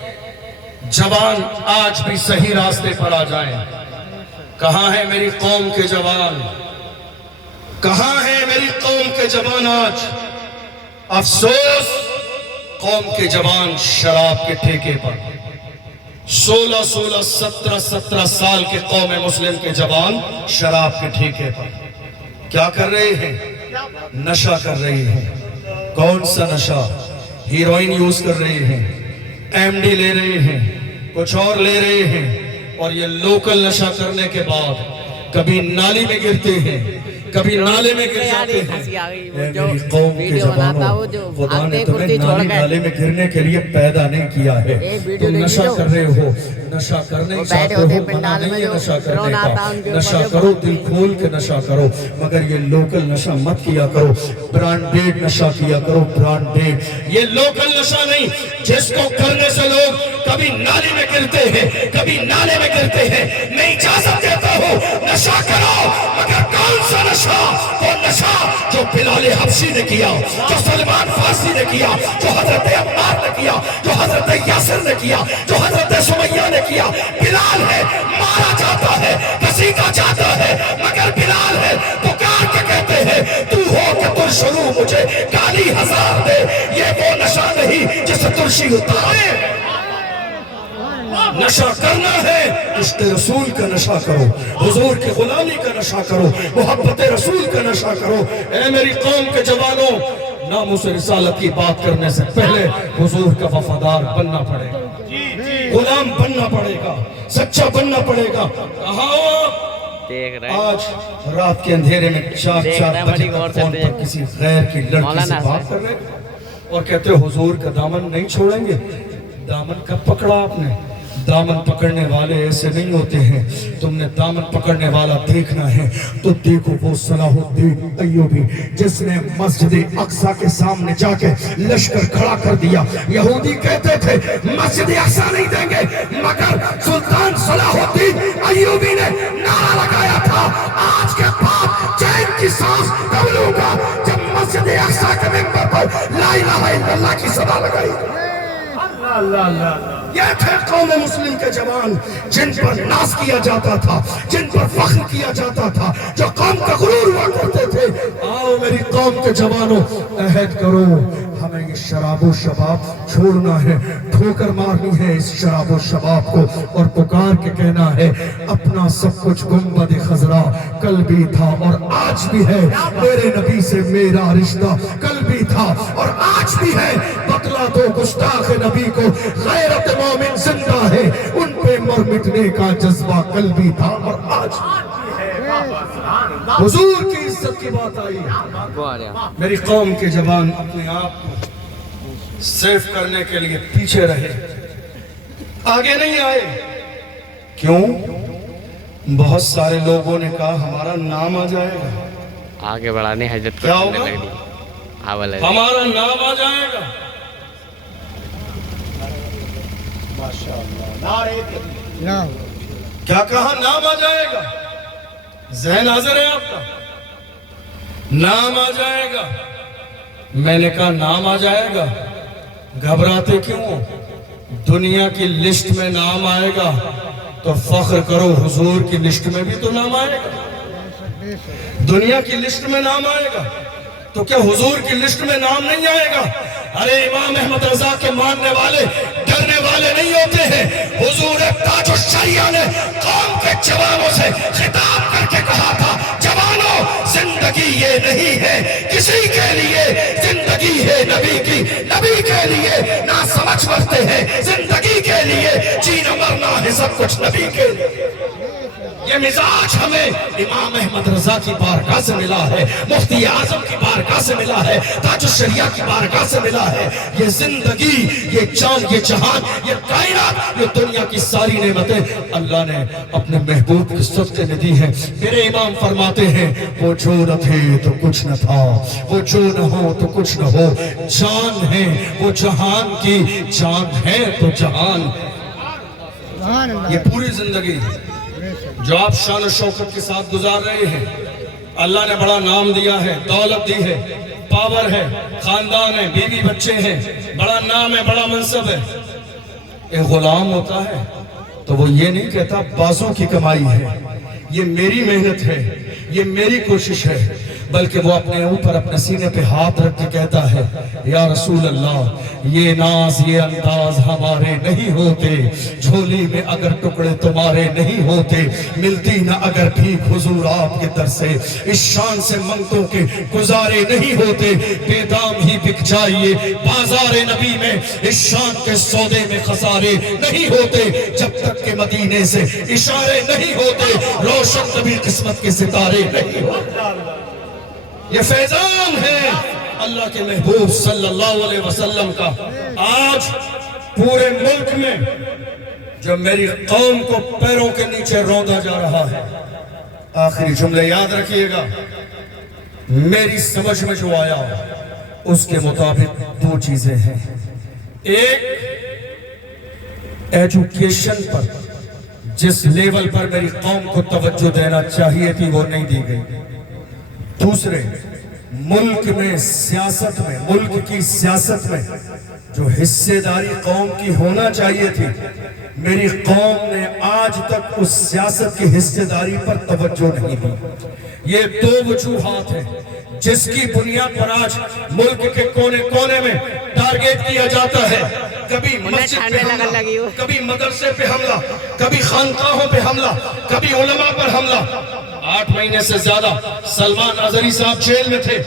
جوان آج بھی صحیح راستے پر آ جائیں۔ کہاں ہے میری قوم کے جوان، کہاں ہے میری قوم کے جوان آج؟ افسوس قوم کے جوان شراب کے ٹھیکے پر، 16 17 سال کے قوم مسلم کے جوان شراب کے ٹھیکے پر کیا کر رہے ہیں؟ نشہ کر رہے ہیں۔ کون سا نشہ؟ ہیروئن یوز کر رہے ہیں، ایم ڈی لے رہے ہیں، کچھ اور لے رہے ہیں، اور یہ لوکل نشہ کرنے کے بعد کبھی نالی میں گرتے ہیں، کبھی نالے میں گر جاتے ہیں۔ اے میری قوم کے جوانوں، خدا نے تمہیں نالے میں گرنے کے لیے پیدا نہیں کیا ہے۔ تم نشہ کر رہے ہو، نشہ کرنے چاہتے ہو، منع نہیں ہے نشہ کرنے کا، نشہ کرو، دل کھول کے نشہ کرو، مگر یہ لوکل نشہ مت کیا کرو، برانڈیڈ نشہ کیا کرو، برانڈیڈ۔ یہ لوکل نشہ نہیں جس کو کرنے سے لوگ کبھی نالی میں گرتے ہیں، کبھی نالے میں گرتے ہیں۔ میں اجازت دیتا ہوں نشہ کرو، مگر کون سا نشہ؟ وہ نشہ جو بلال حبشی نے کیا، جو سلمان فارسی نے کیا، جو حضرت عمار نے کیا، جو حضرت یاسر نے کیا، جو حضرت سمیہ نے کیا۔ بلال ہے، مارا جاتا ہے، گھسیٹا جاتا ہے، مگر بلال ہے، پکار کے کہتے ہیں تو ہو کہ ترشرو مجھے گالی ہزار دے۔ یہ وہ نشہ نہیں جسے ترشی اتارے۔ نشہ کرنا ہے عشق رسول کا نشہ کرو، حضور کی غلامی کا نشہ کرو، محبت رسول کا نشہ کرو۔ اے میری قوم کے جوانوں، ناموس رسالت کی بات کرنے سے پہلے حضور کا وفادار بننا پڑے گا، غلام بننا پڑے گا، سچا بننا پڑے گا۔ کہاں آج رات کے اندھیرے میں 4 بجے تک فون پر کسی غیر کی لڑکی سے بات کر رہے اور کہتے ہو حضور کا دامن نہیں چھوڑیں گے۔ دامن کب پکڑا آپ نے؟ دامن پکڑنے والے ایسے نہیں ہوتے ہیں، تم نے دامن پکڑنے والا دیکھنا ہے تو دیکھو وہ صلاح الدین ایوبی جس نے مسجد اقصی کے سامنے جا کے لشکر کھڑا کر دیا۔ یہودی کہتے تھے مسجد اقصی نہیں دیں گے، مگر سلطان صلاح الدین ایوبی نے نعرہ لگایا تھا آج کے بعد چین کی سانس کب لوں گا جب مسجد اقصی کے منبر پر لا الہ الا اللہ کی صدا لگائی۔ اللہ اللہ۔ یہ تھے قوم مسلم کے جوان جن پر ناز کیا جاتا تھا، جن پر فخر کیا جاتا تھا، جو قوم کا غرور ہوا کرتے تھے۔ آؤ میری قوم کے جوانوں، عہد کرو، ہمیں یہ شراب و شباب چھوڑنا ہے، ٹھوکر مارنی ہے اس شراب و شباب کو، اور پکار کے کہنا ہے اپنا سب کچھ گنبد خضرا کل بھی تھا اور آج بھی ہے، میرے نبی سے میرا رشتہ کل بھی تھا اور آج بھی ہے۔ بتلا دو گستاخ نبی کو غیرت مومن زندہ ہے، ان پہ مر مٹنے کا جذبہ کل بھی تھا اور آج حضور کی عزت کی بات آئی۔ میری قوم کے جوان اپنے آپ کو سیف کرنے کے لیے پیچھے رہے، آگے نہیں آئے۔ کیوں؟ بہت سارے لوگوں نے کہا ہمارا نام آ جائے گا، آگے بڑھانے حضرت کو کیا کرنے ہوگا؟ لگ دی، ہمارا نام آ جائے گا۔ کیا کہا؟ نام آ جائے گا۔ ذہن حاضر ہے آپ کا؟ نام آ جائے گا. میں نے کہا نام آ جائے گا, گھبراتے کیوں؟ دنیا کی لسٹ میں نام آئے گا تو فخر کرو, حضور کی لسٹ میں بھی تو نام آئے گا. دنیا کی لسٹ میں نام آئے گا تو کیا حضور کی لسٹ میں نام نہیں آئے گا؟ ارے امام احمد رضا کے ماننے والے ڈرنے والے نہیں ہوتے ہیں. حضور تاج الشریعہ نے قوم کے جوانوں سے خطاب کر کے کہا تھا, جوانوں زندگی یہ نہیں ہے کسی کے لیے, زندگی ہے نبی کی, نبی کے لیے نہ سمجھ مرتے ہیں, زندگی کے لیے جینا مرنا ہے سب کچھ نبی کے لیے. یہ مزاج ہمیں امام احمد رضا کی بارگاہ سے ملا ہے, مفتی اعظم کی بارگاہ سے ملا ہے, تاج الشریعہ کی بارگاہ سے ملا ہے. یہ زندگی, یہ جان, یہ جہان, یہ کائنات, یہ دنیا کی ساری نعمتیں اللہ نے اپنے محبوب کے صدقے میں دی ہیں. میرے امام فرماتے ہیں وہ جو نہ تھے تو کچھ نہ تھا, وہ جو نہ ہو تو کچھ نہ ہو, جان ہے وہ جہان کی, جان ہے تو جہان. یہ پوری زندگی جو آپ شان و شوکت کے ساتھ گزار رہے ہیں, اللہ نے بڑا نام دیا ہے, دولت دی ہے, پاور ہے, خاندان ہے, بیوی بچے ہیں, بڑا نام ہے, بڑا منصب ہے. ایک غلام ہوتا ہے تو وہ یہ نہیں کہتا بازوں کی کمائی ہے, یہ میری محنت ہے, یہ میری کوشش ہے, بلکہ وہ اپنے اوپر اپنے سینے پہ ہاتھ رکھ کے کہتا ہے یا رسول اللہ یہ ناز یہ انداز ہمارے نہیں ہوتے, جھولی میں اگر ٹکڑے تمہارے نہیں ہوتے, ملتی نہ اگر بھیک حضور آپ کے در سے, اس شان سے منگتوں کے گزارے نہیں ہوتے, بے دام ہی بک جائیے بازار نبی میں, اس شان کے سودے میں خسارے نہیں ہوتے, جب تک کہ مدینے سے اشارے نہیں ہوتے, روشن نبی قسمت کے ستارے نہیں ہوتے. یہ فیضان ہے اللہ کے محبوب صلی اللہ علیہ وسلم کا. آج پورے ملک میں جب میری قوم کو پیروں کے نیچے روندا جا رہا ہے, آخری جملے یاد رکھیے گا, میری سمجھ میں جو آیا اس کے مطابق دو چیزیں ہیں. ایک, ایجوکیشن پر جس لیول پر میری قوم کو توجہ دینا چاہیے تھی وہ نہیں دی گئی. دوسرے, ملک میں سیاست میں, ملک کی سیاست میں جو حصے داری قوم کی ہونا چاہیے تھی, میری قوم نے آج تک اس سیاست کی حصے داری پر توجہ نہیں دی. یہ دو وجوہات ہیں جس کی بنیاد پر آج ملک کے کونے کونے میں ٹارگیٹ کیا جاتا ہے. کبھی مسجد پہ حملہ, کبھی مدرسے پہ حملہ, کبھی خانقاہوں پہ حملہ, کبھی علماء پر حملہ. 8 مہینے سے زیادہ سلمان اظہری صاحب جیل میں تھے,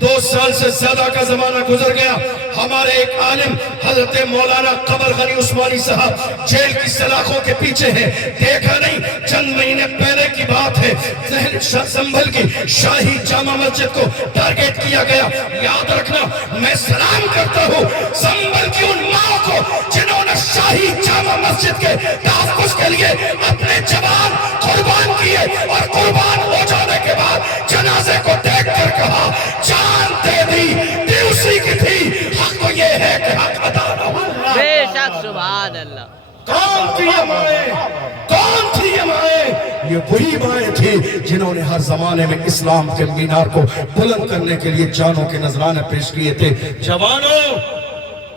2 سال سے زیادہ کا زمانہ گزر گیا. ہمارے ایک عالم حضرت مولانا قمر غنی عثمانی صاحب جیل کی سلاخوں کے پیچھے ہیں, دیکھا نہیں, چند مہینے پہلے کی بات ہے, سنبھل کی شاہی جامع مسجد کو ٹارگیٹ کیا گیا. یاد رکھنا, میں سلام کرتا ہوں سنبھل کی ان ماں کو جنہوں نے شاہی جامع مسجد کے تحفظ کے لیے اپنے جوان قربان کیے, اور قربان ہو جانے کے بعد جنازے کو دیکھ کر کہا جان دے دی اسی کی تھی, حق تو یہ ہے کہ حق ادا نہ ہو. بے شک سبحان اللہ. کون تھی یہ مائیں, کون تھی یہ مائیں؟ یہ وہی مائیں تھی جنہوں نے ہر زمانے میں اسلام کے مینار کو بلند کرنے کے لیے جانوں کے نذرانے پیش کیے تھے. جوانوں,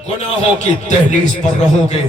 گناہوں کی دہلیز پر رہو گے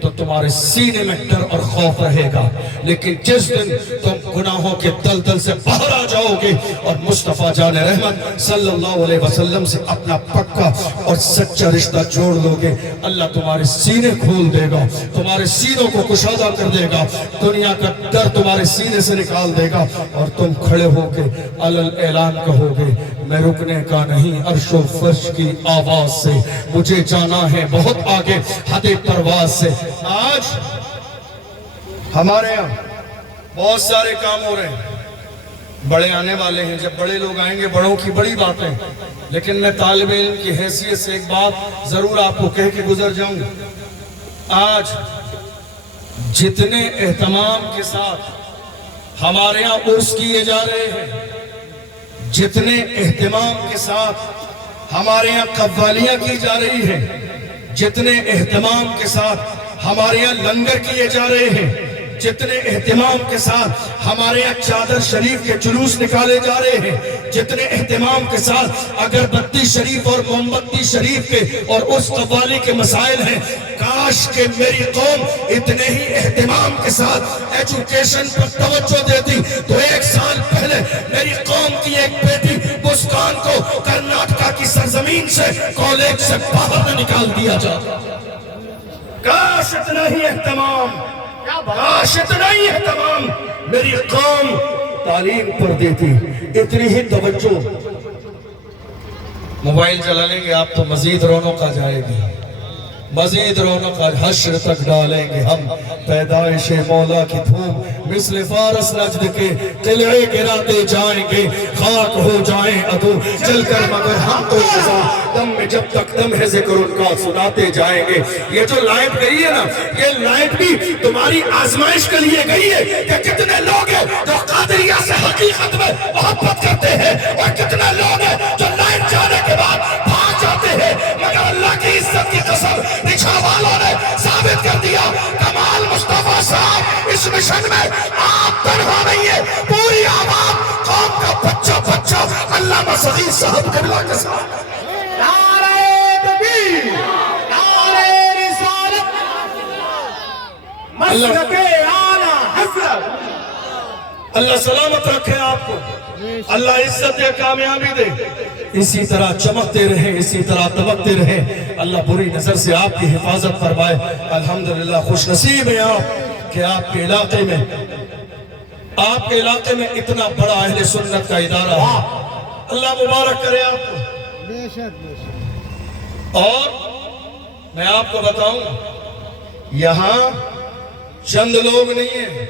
تو تمہارے سینے میں ڈر اور خوف رہے گا, لیکن جس دن تم گناہوں کے دلدل سے باہر آ جاؤ گے اور مصطفیٰ جان رحمت صلی اللہ علیہ وسلم سے اپنا پکا اور سچا رشتہ جوڑ لو گے, اللہ تمہارے سینے کھول دے گا, تمہارے سینوں کو کشادہ کر دے گا, دنیا کا ڈر تمہارے سینے سے نکال دے گا, اور تم کھڑے ہو کے علل اعلان کہو گے میں رکنے کا نہیں, عرش و فرش کی آواز سے مجھے جانا ہے بہت آگے حد پرواز سے. آج ہمارے یہاں بہت سارے کام ہو رہے ہیں, بڑے آنے والے ہیں, جب بڑے لوگ آئیں گے بڑوں کی بڑی باتیں, لیکن میں طالب علم کی حیثیت سے ایک بات ضرور آپ کو کہہ کے گزر جاؤں. آج جتنے اہتمام کے ساتھ ہمارے یہاں عرس کیے جا رہے ہیں, جتنے اہتمام کے ساتھ ہمارے یہاں قوالیاں کی جا رہی ہیں, جتنے اہتمام کے ساتھ ہمارے یہاں لنگر کیے جا رہے ہیں, جتنے اہتمام کے ساتھ ہمارے یہاں چادر شریف کے جلوس نکالے جا رہے ہیں، جتنے اہتمام کے ساتھ اگربتی شریف اور موم بتی شریف کے اور اس قوالی کے مسائل ہیں، کاش کہ میری قوم اتنے ہی اہتمام کے ساتھ ایجوکیشن پر توجہ دیتی تو 1 سال پہلے میری قوم کی ایک بیٹی مسکان کو کرناٹکا کی سرزمین سے کالج سے باہر نہ نکال دیا جاتا۔ کاش اتنا ہی اہتمام، کاش اتنا ہی اہتمام میری قوم تعلیم پر دیتی، اتنی ہی توجہ۔ موبائل چلا لیں گے آپ تو مزید رونق آ جائے گی، مزید رونق آج حشر تک ڈالیں گے ہم۔ پیدائش مولا کی دھوم مثل فارس نجد کے قلعے گراتے جائیں گے، خاک ہو جائیں عدو چل کر مگر ہم تو رضا، دم میں جب تک دم ہے ذکر ان کا سناتے جائیں گے۔ یہ جو لائٹ گئی ہے نا، یہ لائٹ بھی تمہاری آزمائش کے لیے گئی ہے کہ کتنے لوگ ہیں جو قادریہ سے حقیقت میں محبت کرتے ہیں اور کتنے لوگ ہیں جو لائٹ جانے کے بعد بھاگ جاتے ہیں، مگر اللہ کی عزت کی قسم نچھا والوں نے ثابت کر دیا کمال مصطفیٰ صاحب اس مشن میں آپ تنہا نہیں ہے، پوری عوام قوم کا بچہ بچہ علامہ صغیر صاحب قبلہ کے ساتھ۔ نعرہ تکبیر، نعرہ رسالت، مسلک اعلیٰ حضرت۔ اللہ سلامت رکھے آپ کو، اللہ عزت دے، کامیابی دے، اسی طرح چمکتے رہے، اسی طرح دمکتے رہے، اللہ بری نظر سے آپ کی حفاظت فرمائے۔ الحمدللہ خوش نصیب ہیں آپ کہ آپ کے علاقے میں اتنا بڑا اہل سنت کا ادارہ ہے، اللہ مبارک کرے آپ کو۔ اور میں آپ کو بتاؤں، یہاں چند لوگ نہیں ہیں،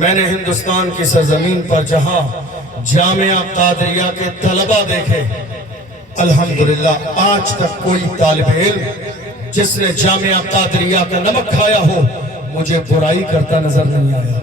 میں نے ہندوستان کی سرزمین پر جہاں جامعہ قادریہ کے طلبہ دیکھے، الحمدللہ آج تک کوئی طالب علم جس نے جامعہ قادریہ کا نمک کھایا ہو مجھے برائی کرتا نظر نہیں آیا۔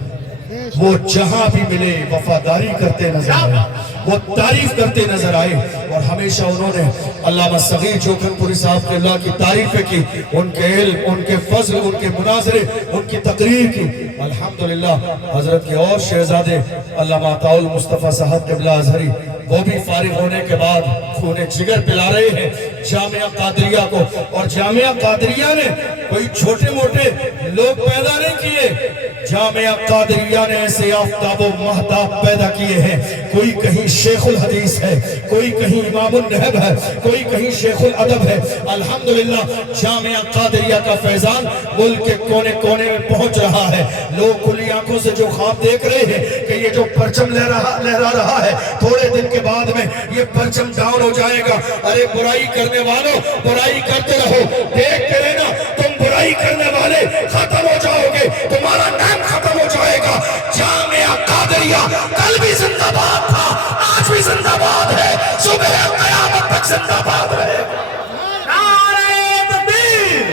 وہ جہاں بھی ملے وفاداری کرتے نظر آئے، وہ تعریف کرتے نظر آئے، اور ہمیشہ انہوں نے علامہ صغیر چوکھن پوری صاحب کے اللہ کی تعریفیں کی، ان کے علم، ان کے فضل، ان کے مناظرے، ان کی تقریر کی۔ الحمدللہ حضرت کے اور شہزادے علامہ عطاء المصطفیٰ صاحب قبلہ ازہری وہ بھی فارغ ہونے کے بعد خون جگر پلا رہے ہیں جامعہ قادریہ کو، اور جامعہ قادریہ نے کوئی چھوٹے موٹے لوگ پیدا نہیں کیے، جامعہ قادریہ نے ایسے آفتاب و مہتاب پیدا کیے ہیں، کوئی کہیں شیخ الحدیث ہے، کوئی کہیں امام النہب ہے، کوئی کہیں شیخ الادب ہے۔ الحمدللہ جامعہ قادریہ کا فیضان ملک کے کونے کونے میں پہنچ رہا ہے۔ لوگ کھلی آنکھوں سے جو خواب دیکھ رہے ہیں کہ یہ جو پرچم لہرا رہا ہے تھوڑے دن کے بعد میں یہ پرچم ڈاؤن ہو جائے گا، ارے برائی کرنے والوں برائی کرتے رہو، دیکھتے رہنا، تم برائی کرنے والے ختم ہو جاؤ گے، تمہارا نام ختم ہو جائے گا۔ جامعہ قادریہ کل بھی زندہ باد تھا، آج بھی زندہ باد ہے، صبح قیامت تک زندہ باد رہے گا۔ نعرہ تکبیر،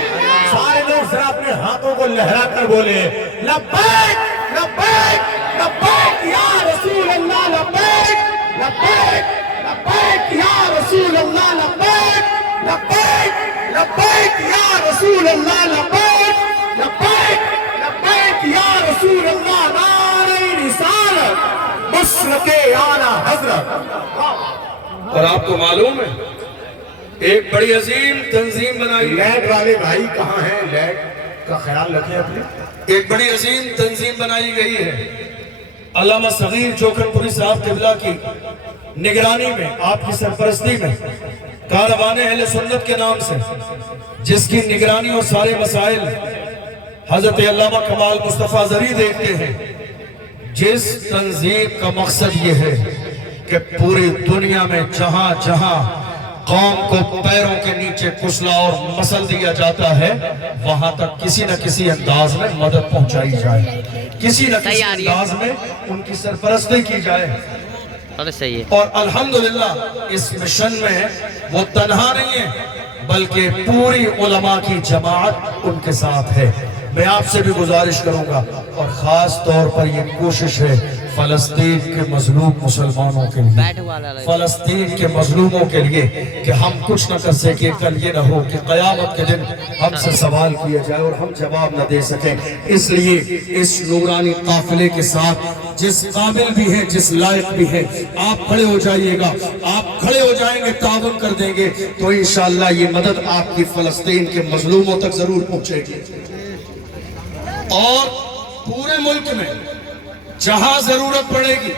سارے لوگ ذرا اپنے ہاتھوں کو لہرا کر بولے لبیک لبیک لبیک یا رسول اللہ، لبیک لبیک لبیک یا رسول اللہ، لبیک لبیک لبیک یا رسول اللہ، لبیک لبیک لبیک یا رسول اللہ۔ نعرہ رسالت، مسلک اعلیٰ حضرت۔ اور آپ کو معلوم ہے ایک بڑی عظیم تنظیم بنائی ہے، لیٹ والے بھائی کہاں ہیں؟ لیٹ کا خیال رکھیں اپنے۔ ایک بڑی عظیم تنظیم بنائی گئی ہے علامہ صغیر چوکھن پوری صاحب قبلہ کی نگرانی میں، آپ کی سرپرستی میں، کاروان اہل سنت کے نام سے، جس کی نگرانی اور سارے مسائل حضرت علامہ کمال مصطفیٰ زری دیکھتے ہیں۔ جس تنظیم کا مقصد یہ ہے کہ پوری دنیا میں جہاں جہاں قوم کو پیروں کے نیچے کچلا اور مسل دیا جاتا ہے وہاں تک کسی نہ کسی انداز میں مدد پہنچائی جائے، کسی نہ کسی انداز میں ان کی سرپرستی کی جائے۔ اور الحمدللہ اس مشن میں وہ تنہا نہیں ہے بلکہ پوری علماء کی جماعت ان کے ساتھ ہے۔ میں آپ سے بھی گزارش کروں گا اور خاص طور پر یہ کوشش ہے فلسطین کے مظلوم مسلمانوں کے لیے، بیٹھ والا لگا فلسطین کے مظلوموں کے لیے کہ ہم کچھ نہ کر سکے، کل یہ نہ ہو کہ قیامت کے دن ہم سے سوال کیا جائے اور ہم جواب نہ دے سکیں۔ اس لیے اس نورانی قافلے کے ساتھ جس قابل بھی ہیں، جس لائق بھی ہیں، آپ کھڑے ہو جائیے گا، آپ کھڑے ہو جائیں گے، تعاون کر دیں گے تو انشاءاللہ یہ مدد آپ کی فلسطین کے مظلوموں تک ضرور پہنچے گی۔ اور پورے ملک میں جہاں ضرورت پڑے گی،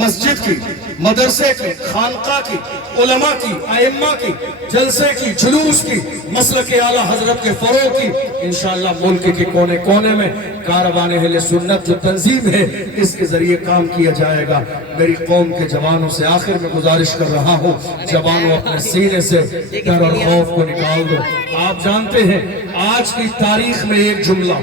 مسجد کی، مدرسے کی، خانقاہ کی، علماء کی، ائمہ کی، جلسے کی، جلوس کی، مسلک اعلیٰ حضرت کے فروغ کی، انشاءاللہ ملک کے کونے کونے میں کاروان اہل سنت جو تنظیم ہے اس کے ذریعے کام کیا جائے گا۔ میری قوم کے جوانوں سے آخر میں گزارش کر رہا ہوں، جوانوں اپنے سینے سے ڈر اور خوف کو نکال دو۔ آپ جانتے ہیں آج کی تاریخ میں ایک جملہ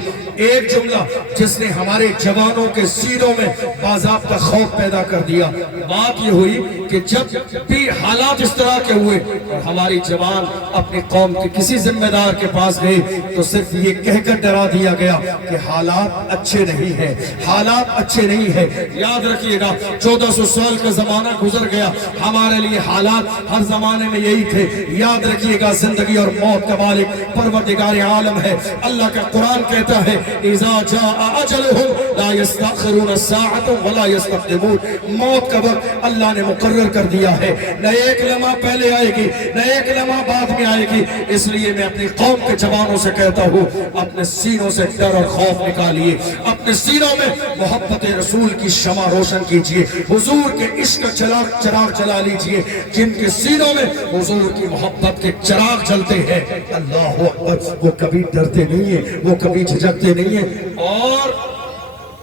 جس نے ہمارے جوانوں کے سینوں میں باضابطہ خوف پیدا کر دیا، بات یہ ہوئی کہ جب بھی حالات اس طرح کے ہوئے اور ہماری جوان اپنی قوم کے کسی ذمہ دار کے پاس گئے تو صرف یہ کہہ کر ڈرا دیا گیا کہ حالات اچھے نہیں ہیں، حالات اچھے نہیں ہیں۔ یاد رکھیے گا 1400 سال کا زمانہ گزر گیا، ہمارے لیے حالات ہر زمانے میں یہی تھے۔ یاد رکھیے گا زندگی اور موت کا مالک پروردگار عالم ہے۔ اللہ کا قرآن کہتا ہے اذا جاء اجلهم لا يستأخرون ساعة ولا يستقدمون، موت کا وقت اللہ نے مقرر کر دیا ہے، نہ ایک لمحہ پہلے آئے گی نہ ایک لمحہ بعد میں آئے گی۔ اس لیے میں اپنی قوم کے جوانوں سے کہتا ہوں اپنے سینوں سے ڈر اور خوف نکالیے، اپنے سینوں میں محبت رسول کی شمع روشن کیجئے، حضور کے عشق کا چراغ جلا لیجئے۔ جن کے سینوں میں حضور کی محبت کے چراغ جلتے ہیں، اللہ اکبر، وہ کبھی ڈرتے نہیں ہیں، وہ کبھی جھجکتے نہیں ہیں۔ اور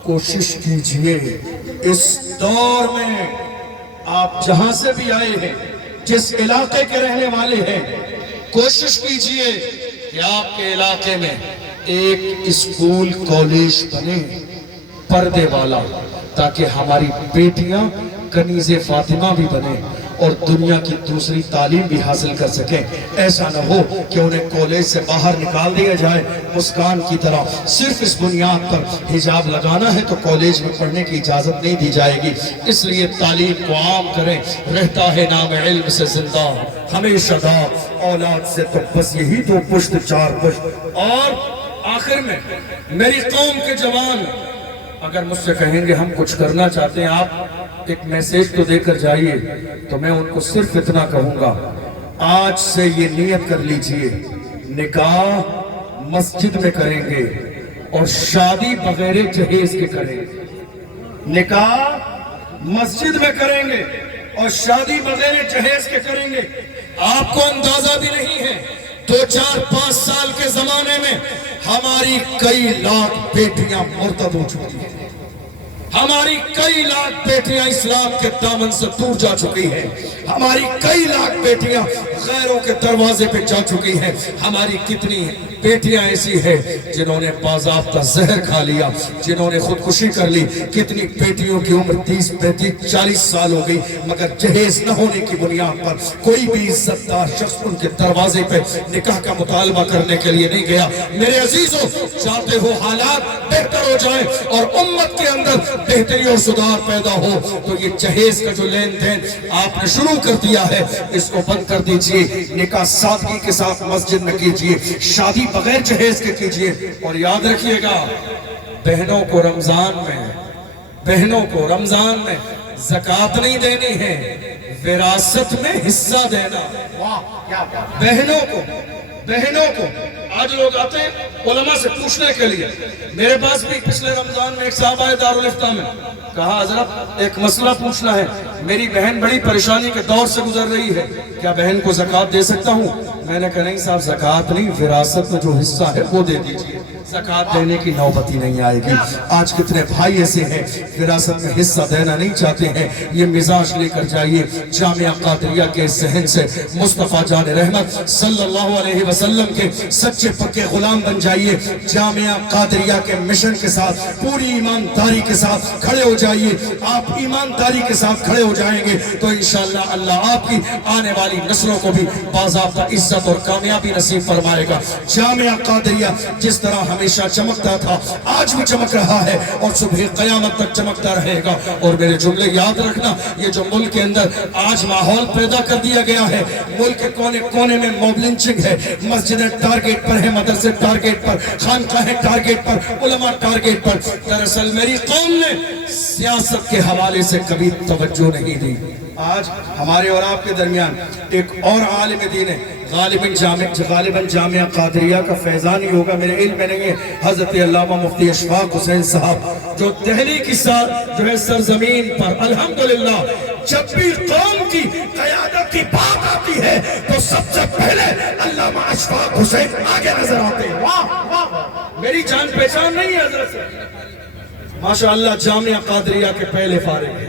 کوشش کیجئے اس دور میں آپ جہاں سے بھی آئے ہیں، جس علاقے کے رہنے والے ہیں، کوشش کیجئے کہ آپ کے علاقے میں ایک اسکول کالج بنے پردے والا، تاکہ ہماری بیٹیاں کنیز فاطمہ بھی بنے اور دنیا کی دوسری تعلیم بھی حاصل کر سکیں۔ ایسا نہ ہو کہ انہیں کالج سے باہر نکال دیا جائے مسکان کی طرح، صرف اس بنیاد پر حجاب لگانا ہے تو کالج میں پڑھنے کی اجازت نہیں دی جائے گی۔ اس لیے تعلیم کو عام کریں، رہتا ہے نام علم سے زندہ ہمیشہ دار، اولاد سے تو بس یہی دو پشت چار پشت۔ اور آخر میں میری قوم کے جوان اگر مجھ سے کہیں گے ہم کچھ کرنا چاہتے ہیں، آپ ایک میسیج تو دے کر جائیے، تو میں ان کو صرف اتنا کہوں گا، آج سے یہ نیت کر لیجئے نکاح مسجد میں کریں گے اور شادی بغیر جہیز کے کریں گے۔ نکاح مسجد میں کریں گے اور شادی بغیر جہیز کے کریں گے۔ آپ کو اندازہ بھی نہیں ہے 2-4-5 سال کے زمانے میں ہماری کئی لاکھ بیٹیاں مرتد ہو چکی ہیں، ہماری کئی لاکھ بیٹیاں اسلام کے دامن سے دور جا چکی ہیں، ہماری کئی لاکھ بیٹیاں غیروں کے دروازے پہ جا چکی ہیں۔ ہماری کتنی بیٹیاں ایسی ہیں جنہوں نے باضابطہ زہر کھا لیا، جنہوں نے خودکشی کر لی۔ کتنی بیٹیوں کی عمر 30-35-40 سال ہو گئی، مگر جہیز نہ ہونے کی بنیاد پر کوئی بھی عزت دار شخص ان کے دروازے پہ نکاح کا مطالبہ کرنے کے لیے نہیں گیا۔ میرے عزیزوں، چاہتے ہو حالات بہتر ہو جائیں اور امت کے اندر بہتری اور سدھار پیدا ہو تو یہ جہیز کا جو لین دین آپ نے شروع کر دیا ہے اس کو بند کر دیجئے۔ نکاح سادگی کے ساتھ مسجد میں کیجئے، شادی بغیر جہیز کے کیجئے۔ اور یاد رکھیے گا بہنوں کو رمضان میں زکوٰۃ نہیں دینی ہے، وراثت میں حصہ دینا۔ بہنوں کو آج لوگ آتے ہیں علماء سے پوچھنے کے لیے۔ میرے پاس بھی پچھلے رمضان میں ایک صاحب آئے دارالفتہ میں، کہا حضرت ایک مسئلہ پوچھنا ہے، میری بہن بڑی پریشانی کے دور سے گزر رہی ہے، کیا بہن کو زکوٰۃ دے سکتا ہوں؟ میں نے کہا نہیں صاحب، زکوٰۃ نہیں، وراثت میں جو حصہ ہے وہ دے دیجئے، زکوٰۃ دینے کی نوبت ہی نہیں آئے گی۔ آج کتنے بھائی ایسے ہیں وراثت میں حصہ دینا نہیں چاہتے ہیں۔ یہ مزاج لے کر جائیے جامعہ قادریہ کے ذہن سے، مصطفیٰ جان رحمت صلی اللہ علیہ وسلم کے سچے پکے غلام بن جائیے۔ جامعہ قادریہ کے مشن کے ساتھ پوری ایمانداری کے ساتھ کھڑے ہو جائیے۔ آپ ایمانداری کے ساتھ کھڑے ہو جائیں گے تو انشاءاللہ اللہ آپ کی آنے والی نسلوں کو بھی باضابطہ عزت نصرت اور کامیابی نصیب فرمائے گا۔ جامعہ قادریہ جس طرح ہمیشہ چمکتا تھا آج بھی چمک رہا ہے اور صبح قیامت تک چمکتا رہے گا۔ اور میرے جملے یاد رکھنا، یہ جو ملک کے اندر آج ماحول پیدا کر دیا گیا ہے، ملک کے کونے کونے میں موب لنچنگ ہے، مسجدیں ٹارگیٹ پر ہیں، مدرسے ٹارگیٹ پر، خانقاہیں ٹارگیٹ پر، علماء ٹارگیٹ پر۔ دراصل میری قوم نے سیاست کے حوالے سے کبھی توجہ نہیں دی۔ آج ہمارے اور آپ کے درمیان ایک اور عالم دین ہے، غالباً جامعہ قادریہ کا فیضان ہی ہوگا، میرے علم میں نہیں ہے، حضرت علامہ مفتی اشفاق حسین صاحب، جو دہلی کی سرزمین پر الحمدللہ جب بھی قوم کی قیادت کی بات آتی ہے تو سب سے پہلے علامہ اشفاق حسین آگے نظر آتے ہیں۔ میری جان پہچان نہیں ہے حضرت سے، ماشاءاللہ جامعہ قادریہ کے پہلے فارغ ہیں،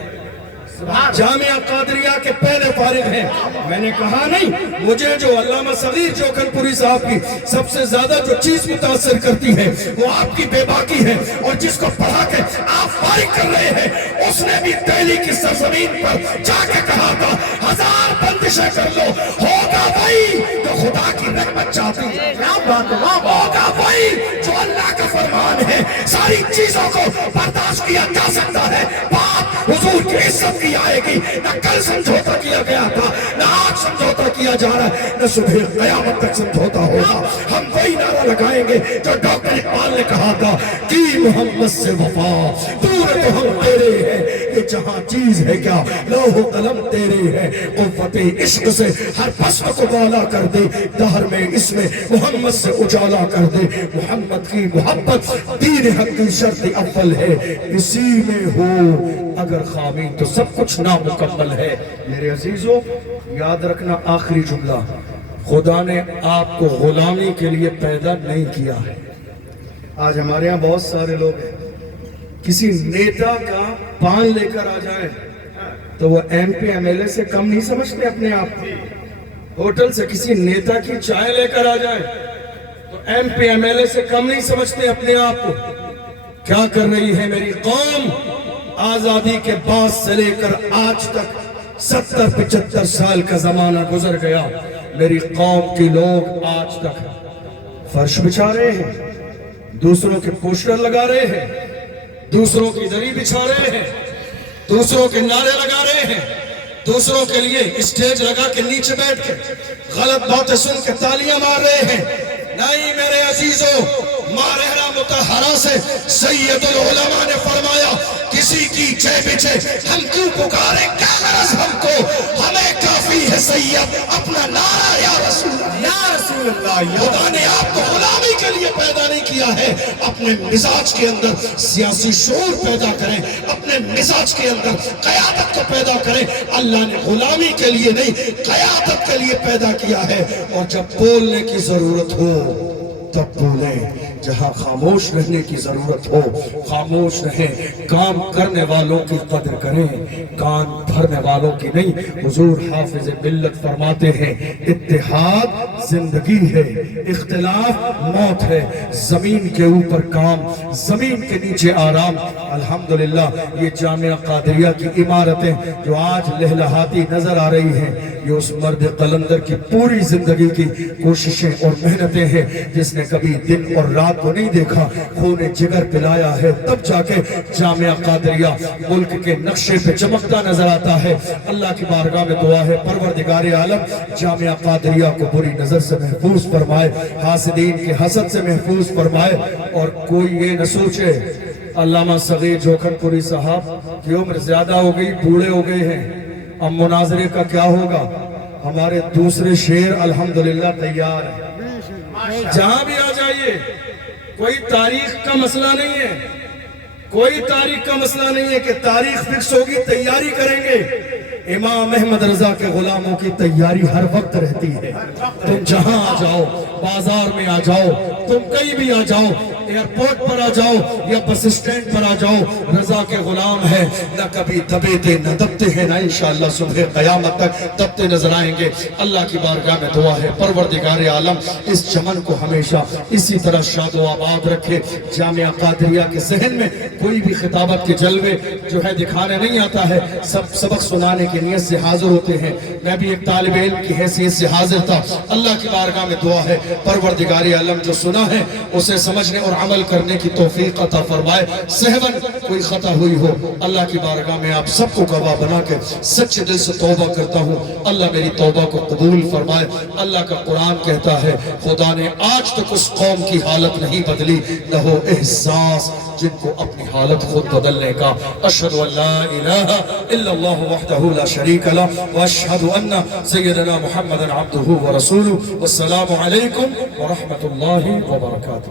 جامعہ قادریہ کے پہلے فارغ ہیں۔ میں نے کہا نہیں، مجھے جو علامہ صغیر جوکھن پوری صاحب کی سب سے زیادہ جو چیز متاثر کرتی ہے وہ آپ کی بے باکی ہے، اور جس کو پڑھا کے آپ فارغ کر رہے ہیں اس نے بھی دہلی کی سرزمین پر جا کے کہا تھا 1000 بندشیں کر لو، ہوگا وہی جو خدا کی رحمت چاہتی ہے، ہوگا وہی جو اللہ کا فرمان ہے۔ ساری چیزوں کو برداشت کیا جا سکتا ہے، بات حضور کی عزت کی آئے گی، نہ کل سمجھوتا کیا گیا تھا، نہ آج سمجھوتا کیا جا رہا ہے، نہ صبح قیامت تک سمجھوتا ہوگا۔ ہم وہی نعرہ لگائیں گے جو ڈاکٹر اقبال نے کہا تھا، کی محمد سے وفا دور تو ہم تیرے ہیں، یہ جہاں چیز ہے کیا لوح و قلم تیرے ہیں، قوت عشق سے ہر پست کو بالا کر دے، دہر میں اس میں محمد سے اجالا کر دے، محمد کی محبت دین حق کی شرط اول ہے، اسی میں ہو اگر خامی تو سب کچھ نامکمل ہے۔ میرے عزیزو یاد رکھنا آخری جملہ، خدا نے آپ کو غلامی کے لیے پیدا نہیں کیا ہے۔ آج ہمارے ہاں بہت سارے لوگ ہیں، کسی نیتا کا پان لے کر آ جائیں تو وہ ایم پی ایم ایل اے سے کم نہیں سمجھتے اپنے آپ کو، ہوٹل سے کسی نیتا کی چائے لے کر آ جائیں تو ایم پی ایم ایل اے سے کم نہیں سمجھتے اپنے آپ کو۔ کیا کر رہی ہے میری قوم؟ آزادی کے بعد سے لے کر آج تک 70-75 سال کا زمانہ گزر گیا، میری قوم کے لوگ آج تک فرش بچھا رہے ہیں، دوسروں کے پوسٹر لگا رہے ہیں، دوسروں کی دری بچھا رہے ہیں، دوسروں کے نعرے لگا رہے ہیں، دوسروں کے لیے اسٹیج لگا کے نیچے بیٹھ کے غلط باتیں سن کے تالیاں مار رہے ہیں۔ نہیں میرے عزیزو، مارہرہ مطہرہ سے سید العلماء نے فرمایا، کسی کی جے بچے ہم کیوں پکارے، کیا غرض ہم کو، ہمیں کافی ہے سید اپنا نعرہ یا رسول اللہ، یا رسول اللہ۔ خدا نے آپ کو غلامی کے لیے پیدا نہیں کیا ہے، اپنے مزاج کے اندر سیاسی شعور پیدا کریں، اپنے مزاج کے اندر قیادت کو پیدا کریں۔ اللہ نے غلامی کے لیے نہیں، قیادت کے لیے پیدا کیا ہے، اور جب بولنے کی ضرورت ہو تب بولیں، جہاں خاموش رہنے کی ضرورت ہو خاموش رہیں، کام کرنے والوں کی قدر کریں، کان بھرنے والوں کی نہیں۔ حضور حافظ ملت فرماتے ہیں، اتحاد زندگی ہے، اختلاف موت ہے، زمین کے اوپر کام، زمین کے نیچے آرام۔ الحمدللہ یہ جامعہ قادریہ کی عمارتیں جو آج لہلہاتی نظر آ رہی ہیں، یہ اس مرد قلندر کی پوری زندگی کی کوششیں اور محنتیں ہیں، جس نے کبھی دن اور رات کو نہیں دیکھا، خون جگر پلایا ہے، تب جا کے جامعہ قادریہ ملک کے نقشے پہ چمکتا نظر آتا ہے۔ اللہ کی بارگاہ میں دعا ہے، پروردگار عالم جامعہ قادریہ کو بری نظر سے محفوظ فرمائے، حاسدین کے حسد سے محفوظ فرمائے، اور کوئی یہ نہ سوچے علامہ صغیر جوکھن پوری صاحب کی عمر زیادہ ہو گئی، بوڑھے ہو گئے ہیں، اب مناظرے کا کیا ہوگا۔ ہمارے دوسرے شعر الحمدللہ تیار ہیں، جہاں بھی آ جائیے، کوئی تاریخ کا مسئلہ نہیں ہے، کوئی تاریخ کا مسئلہ نہیں ہے کہ تاریخ فکس ہوگی، تیاری کریں گے۔ امام احمد رضا کے غلاموں کی تیاری ہر وقت رہتی ہے، تم جہاں آ جاؤ، بازار میں آ جاؤ، تم کہیں بھی آ جاؤ، ایئرپورٹ پر آ جاؤ یا بس اسٹینڈ پر آ جاؤ، رضا کے غلام ہیں، نہ کبھی دبے تھے نہ دبتے ہیں، نہ انشاءاللہ صبح قیامت تک دبتے نظر آئیں گے۔ اللہ کی بارگاہ میں دعا ہے پروردگار عالم اس چمن کو ہمیشہ اسی طرح شاد و آباد رکھے۔ جامعہ قادریہ کے ذہن میں کوئی بھی خطابت کے جلوے جو ہے دکھانے نہیں آتا ہے، سب سبق سنانے کی نیت سے حاضر ہوتے ہیں۔ میں بھی ایک طالب علم کی حیثیت سے حاضر تھا۔ اللہ کی بارگاہ میں دعا ہے پروردگار عالم جو سنا ہے اسے سمجھنے اور عمل کرنے کی توفیق عطا فرمائے۔ صحباً کوئی خطا ہوئی ہو اللہ کی بارگاہ میں آپ سب کو گواہ بنا کے سچے دل سے توبہ کرتا ہوں، اللہ میری توبہ کو قبول فرمائے۔ اللہ کا قرآن کہتا ہے خدا نے آج تک اس قوم کی حالت نہیں بدلی، نہ ہو احساس جن کو اپنی حالت خود بدلنے کا۔ اشہد ان لا الہ الا اللہ وحدہ لا شریک لہ واشہد ان سیدنا محمد عبدہ ورسولہ۔ والسلام علیکم ورحمۃ اللہ وبرکاتہ۔